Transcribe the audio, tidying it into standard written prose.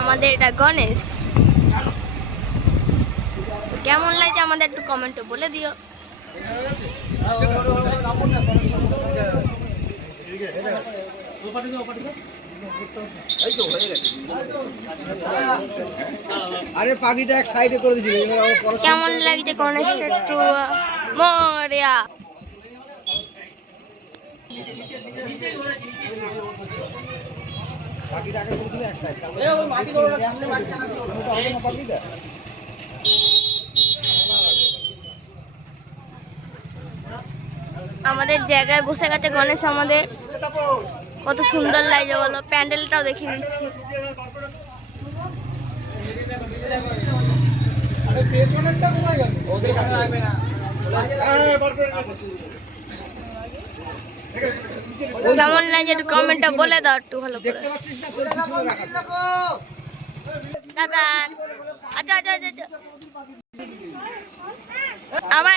আমাদের এটা গণেশ, কেমন লাগছে আমাদের একটু কমেন্টে বলে দিও। আরে পাখিটা এক সাইডে করে দিয়েছিল। কেমন লাগছে গণেশটা একটু মরিয়া। পাখিটা আগে করে দিলে এক সাইড। এ ওই মাটি গড়াটা সামনে মাটি না হবে না পাখিটা। আমাদের জায়গায় বসে গেছে গণেশ, আমাদের কত সুন্দর লাগছে বলো। প্যান্ডেলটাও দেখিয়ে দিচ্ছি। কেমন লাগছে একটু কমেন্টটা বলে দাও একটু ভালো করে। দাদা আচ্ছা আচ্ছা আচ্ছা আমার